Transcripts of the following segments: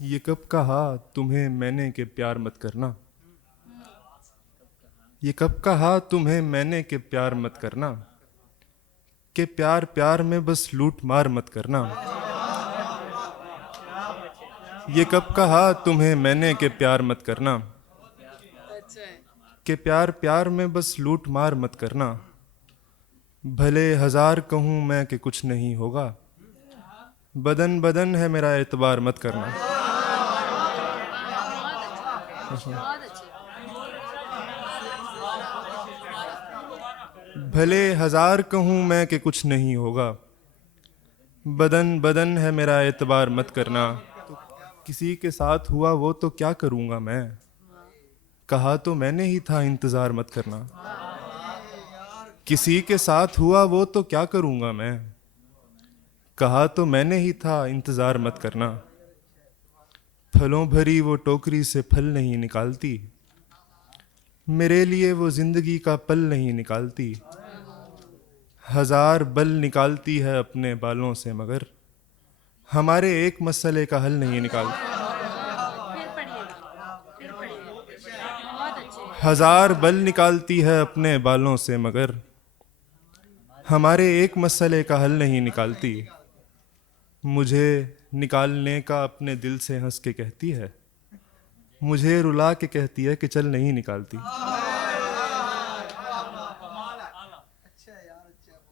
یہ کب کہا تمہیں میں نے کہ پیار مت کرنا. یہ کب کہا تمہیں میں نے کہ پیار مت کرنا, کہ پیار پیار میں بس لوٹ مار مت کرنا. یہ کب کہا تمہیں میں نے کہ پیار مت کرنا, کہ پیار پیار میں بس لوٹ مار مت کرنا. بھلے ہزار کہوں میں کہ کچھ نہیں ہوگا, بدن بدن ہے میرا اعتبار مت کرنا. بھلے ہزار کہوں میں کہ کچھ نہیں ہوگا, بدن بدن ہے میرا اعتبار مت کرنا. کسی کے ساتھ ہوا وہ تو کیا کروں گا میں, کہا تو میں نے ہی تھا انتظار مت کرنا. کسی کے ساتھ ہوا وہ تو کیا کروں گا میں, کہا تو میں نے ہی تھا انتظار مت کرنا. پھلوں بھری وہ ٹوکری سے پھل نہیں نکالتی, میرے لیے وہ زندگی کا پل نہیں نکالتی. ہزار بل نکالتی ہے اپنے بالوں سے مگر ہمارے ایک مسئلے کا حل نہیں نکالتی. ہزار بل نکالتی ہے اپنے بالوں سے مگر ہمارے ایک مسئلے کا حل نہیں نکالتی. مجھے نکالنے کا اپنے دل سے ہنس کے کہتی ہے, مجھے رلا کے کہتی ہے کہ چل نہیں نکالتی.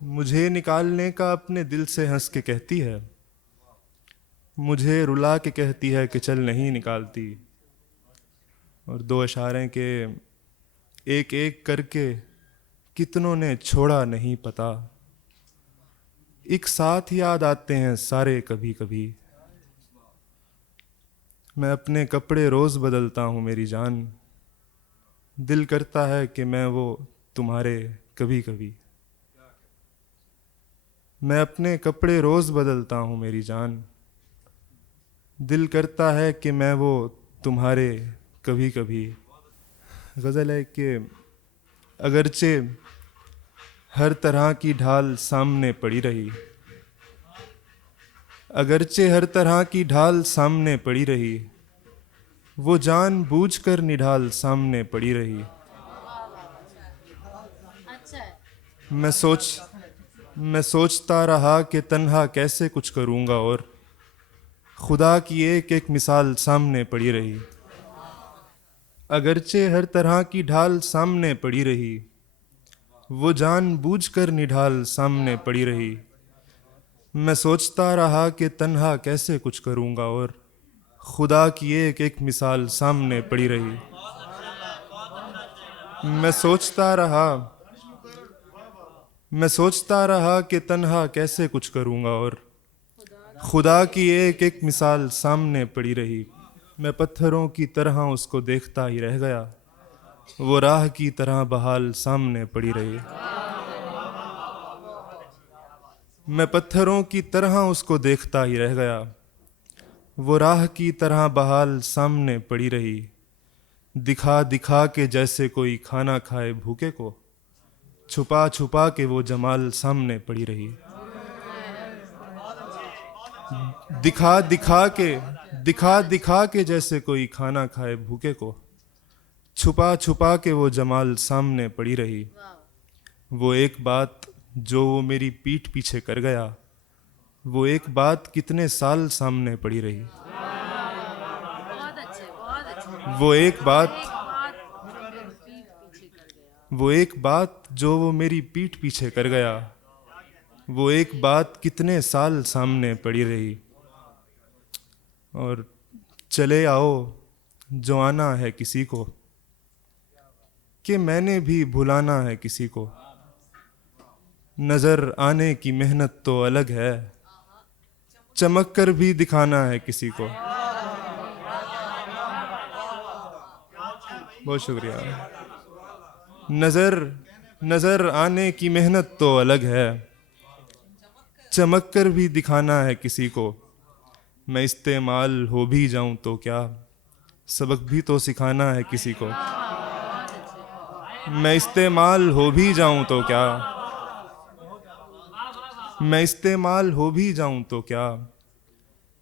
مجھے نکالنے کا اپنے دل سے ہنس کے کہتی ہے, مجھے رلا کے کہتی ہے کہ چل نہیں نکالتی. اور دو اشعاریں کہ ایک ایک کر کے کتنوں نے چھوڑا نہیں پتا, ایک ساتھ یاد آتے ہیں سارے کبھی کبھی. میں اپنے کپڑے روز بدلتا ہوں میری جان, دل کرتا ہے کہ میں وہ تمہارے کبھی کبھی. میں اپنے کپڑے روز بدلتا ہوں میری جان, دل کرتا ہے کہ میں وہ تمہارے کبھی کبھی. غزل ہے کہ اگرچہ ہر طرح کی ڈھال سامنے پڑی رہی, اگرچہ ہر طرح کی ڈھال سامنے پڑی رہی, وہ جان بوجھ کر نڈھال سامنے پڑی رہی. میں سوچتا رہا کہ تنہا کیسے کچھ کروں گا, اور خدا کی ایک ایک مثال سامنے پڑی رہی. اگرچہ ہر طرح کی ڈھال سامنے پڑی رہی, وہ جان بوجھ کر نڈھال سامنے پڑی رہی. میں سوچتا رہا کہ تنہا کیسے کچھ کروں گا, اور خدا کی ایک ایک مثال سامنے پڑی رہی. میں سوچتا رہا کہ تنہا کیسے کچھ کروں گا, اور خدا کی ایک ایک مثال سامنے پڑی رہی. میں پتھروں کی طرح اس کو دیکھتا ہی رہ گیا, وہ راہ کی طرح بحال سامنے پڑی رہی. میں پتھروں کی طرح اس کو دیکھتا ہی رہ گیا, وہ راہ کی طرح بحال سامنے پڑی رہی. دکھا دکھا کے جیسے کوئی کھانا کھائے بھوکے کو, چھپا چھپا کے وہ جمال سامنے پڑی رہی. دکھا دکھا کے جیسے کوئی کھانا کھائے بھوکے کو, چھپا چھپا کے وہ جمال سامنے پڑی رہی. وہ ایک بات جو وہ میری پیٹھ پیچھے کر گیا, وہ ایک بات کتنے سال سامنے پڑی رہی. وہ ایک بات جو وہ میری پیٹھ پیچھے کر گیا, وہ ایک بات کتنے سال سامنے پڑی رہی. اور چلے آؤ جو آنا ہے کسی کو, کہ میں نے بھی بھلانا ہے کسی کو. نظر آنے کی محنت تو الگ ہے, چمک کر بھی دکھانا ہے کسی کو. بہت شکریہ. نظر آنے کی محنت تو الگ ہے, چمک کر بھی دکھانا ہے کسی کو. میں استعمال ہو بھی جاؤں تو کیا, سبق بھی تو سکھانا ہے کسی کو. میں استعمال ہو بھی جاؤں تو کیا, میں استعمال ہو بھی جاؤں تو کیا,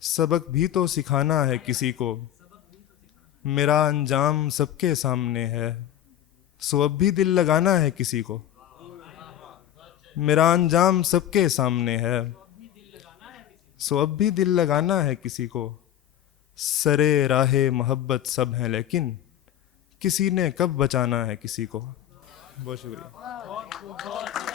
سبق بھی تو سکھانا ہے کسی کو، میرا انجام سب کے سامنے ہے، سو اب بھی دل لگانا ہے کسی کو، میرا انجام سب کے سامنے ہے، سو اب بھی دل لگانا ہے کسی کو، سرے راہ محبت سب ہیں لیکن کسی نے کب بچانا ہے کسی کو۔ بہت شکریہ۔